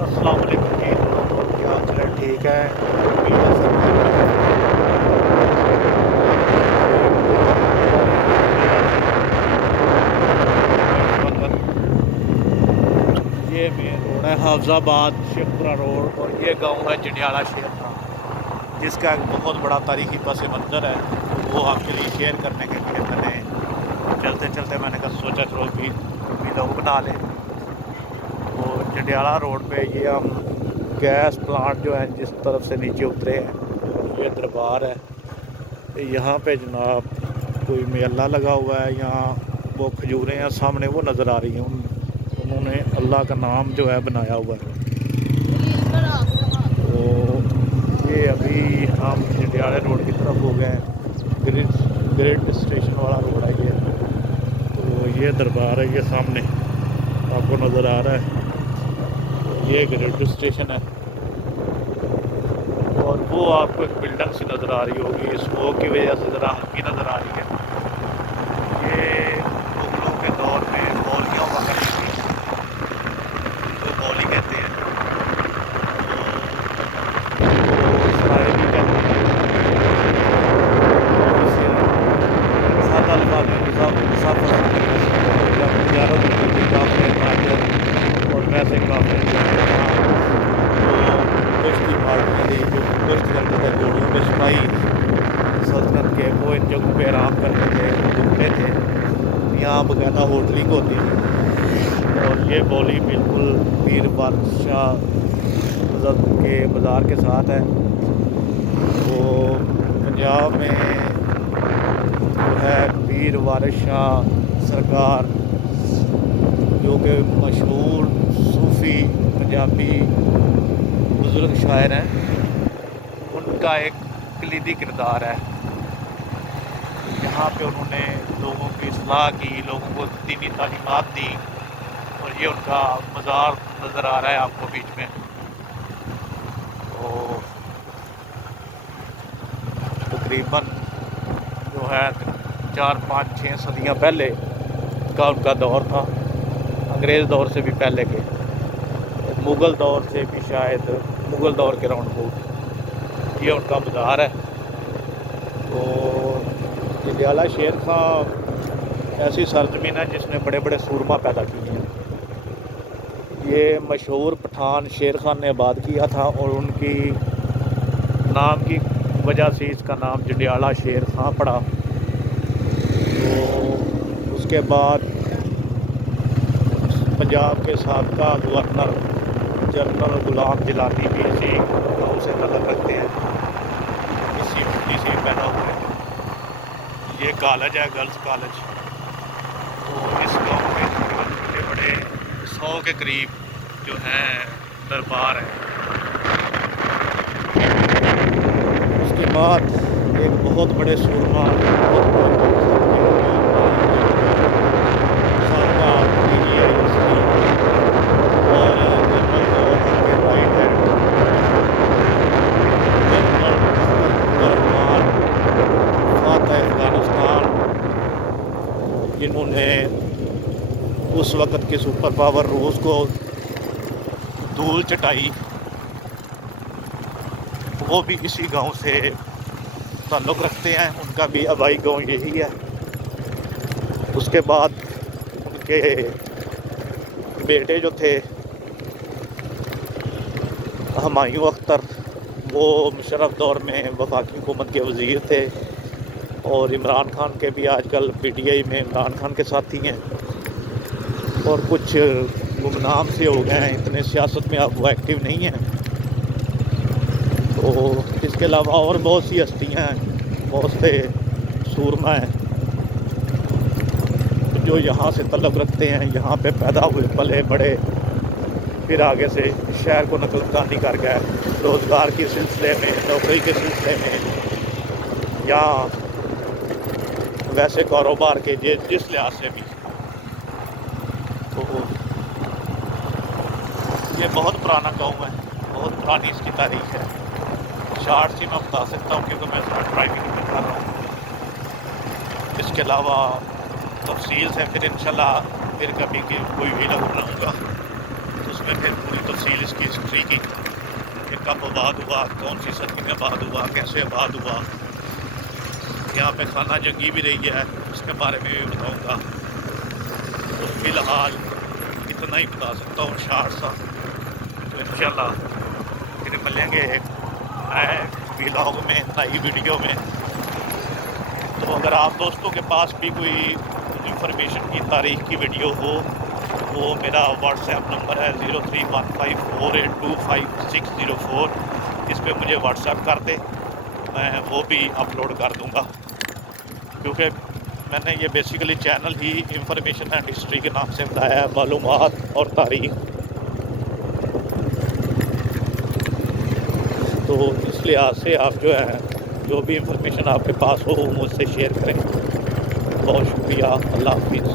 السلام علیکم جی، کیا حال چال ہے؟ ٹھیک ہے، امید ہے سب خیریت ہے۔ یہ مین روڈ ہے حافظ آباد شیخ پورہ روڈ، اور یہ گاؤں ہے جنڈیالہ شیر خان، جس کا ایک بہت بڑا تاریخی پس منظر ہے۔ وہ آپ کے لیے شیئر کرنے کے لیے میں نے چلتے چلتے میں نے کہا سوچا چلو بھی ویلوگ بنا لیں۔ وہ جنڈیالہ روڈ پہ یہ ہم گیس پلانٹ جو ہے جس طرف سے نیچے اترے ہیں، یہ دربار ہے۔ یہاں پہ جناب کوئی میلہ لگا ہوا ہے، یہاں وہ کھجوریں ہیں سامنے وہ نظر آ رہی ہیں، انہوں نے اللہ کا نام جو ہے بنایا ہوا ہے۔ تو یہ ابھی ہم جنڈیالہ روڈ کی طرف ہو گئے ہیں، گریڈ اسٹیشن والا روڈ ہے یہ۔ تو یہ دربار ہے، یہ سامنے آپ کو نظر آ رہا ہے، یہ گریڈ اسٹیشن ہے۔ اور وہ آپ کو ایک بلڈنگ سی نظر آ رہی ہوگی، اسموک کی وجہ سے ذرا ہلکی نظر آ رہی ہے۔ یہ مغلوں کے دور میں بولیاں ہوا کرتی تھیں، ان کو بولی کہتے ہیں، تو شاعری کہتے ہیں، سادہ الفاظ میں مسافر جب تجارت ہوتی تھی کافی تاجر اور ویسے کافی جو ہے وہاں جو کشتی مارٹنے لی جو کشت کرتے تھے گھوڑوں کے سپاہی سلطنت کے، وہ ان جگہوں پہ آرام کرتے تھے، رکتے تھے، یہاں باقاعدہ ہوٹلنگ ہوتی تھی۔ اور یہ بولی بالکل پیر بادشاہ کے بازار کے ساتھ ہے۔ وہ پنجاب میں جو ہے پیر وارث شاہ سرکار، جو کہ مشہور صوفی پنجابی بزرگ شاعر ہیں، ان کا ایک کلیدی کردار ہے۔ یہاں پہ انہوں نے لوگوں کی اصلاح کی، لوگوں کو دینی تعلیمات دی، اور یہ ان کا مزار نظر آ رہا ہے آپ کو بیچ میں۔ تو تقریباً جو ہے 4 5 6 صدیاں پہلے کا ان کا دور تھا، انگریز دور سے بھی پہلے کے، مغل دور سے بھی شاید مغل دور کے راؤنڈ بوٹ یہ ان کا مزار ہے۔ تو جنڈیالہ شیر خان ایسی سرزمین ہے جس نے بڑے بڑے سورما پیدا کیے ہیں۔ یہ مشہور پٹھان شیر خان نے آباد کیا تھا، اور ان کی نام کی وجہ سے اس کا نام جنڈیالہ شیر خان پڑا۔ تو اس کے بعد پنجاب کے سابقہ گورنر جنرل غلام جیلانی بھی اسی گاؤں سے تعلق رکھتے ہیں، اسی مٹی سے پیدا ہوئے۔ یہ کالج ہے، گرلز کالج۔ تو اس گاؤں میں تقریباً بڑے بڑے 100 کے قریب جو ہیں دربار ہیں۔ اس کے بعد ایک بہت بڑے سورما، بہت بڑے سابقہ پی یونیورسٹی اور جنرل گورنر کے رائٹ ہینڈ جنرل مظفر الرحمان فاتح افغانستان، جنہوں نے اس وقت کی سپر پاور روس کو دھول چٹائی، وہ بھی اسی گاؤں سے تعلق رکھتے ہیں، ان کا بھی آبائی گاؤں یہی ہے۔ اس کے بعد ان کے بیٹے جو تھے ہمایوں اختر، وہ مشرف دور میں وفاقی حکومت کے وزیر تھے، اور عمران خان کے بھی آج کل پی ٹی آئی میں عمران خان کے ساتھی ہیں، اور کچھ گمنام سے ہو گئے ہیں، اتنے سیاست میں اب وہ ایکٹیو نہیں ہیں۔ تو اس کے علاوہ اور بہت سی ہستیاں ہیں، بہت سے سورما ہیں جو یہاں سے تعلق رکھتے ہیں، یہاں پہ پیدا ہوئے پلے بڑے، پھر آگے سے شہر کو نقل مکانی کر گئے، روزگار کے سلسلے میں، نوکری کے سلسلے میں، یا ویسے کاروبار کے جس لحاظ سے بھی۔ تو یہ بہت پرانا گاؤں ہے، بہت پرانی اس کی تاریخ ہے۔ شارٹ سی میں بتا سکتا ہوں کیونکہ میں اس میں ڈرائیونگ میں کر رہا ہوں۔ اس کے علاوہ تفصیل سے پھر انشاءاللہ پھر کبھی کوئی ویڈیو بناؤں گا تو اس میں میں پھر پوری تفصیل اس کی ہسٹری کی کہ کب آباد ہوا، کون سی صدی میں آباد ہوا، کیسے آباد ہوا. یہاں پہ خانہ جنگی بھی رہی ہے، اس کے بارے میں بھی بتاؤں گا. تو فی الحال اتنا ہی بتا سکتا ہوں شارٹ سا. تو انشاءاللہ پھر ملیں گے ایک نئے ولاگ میں، نئی ویڈیو میں. تو اگر آپ دوستوں کے پاس بھی کوئی انفارمیشن کی تاریخ کی ویڈیو ہو، وہ میرا واٹس ایپ نمبر ہے 031548256004. اس پہ مجھے واٹس ایپ کر دیں، میں وہ بھی اپلوڈ کر دوں گا. کیونکہ میں نے یہ basically channel he information and history کے نام سے بتایا ہے، معلومات اور تاریخ. تو اس لحاظ سے آپ جو ہے جو بھی انفارمیشن آپ کے پاس ہو مجھ سے شیئر کریں. بہت شکریہ. اللہ حافظ.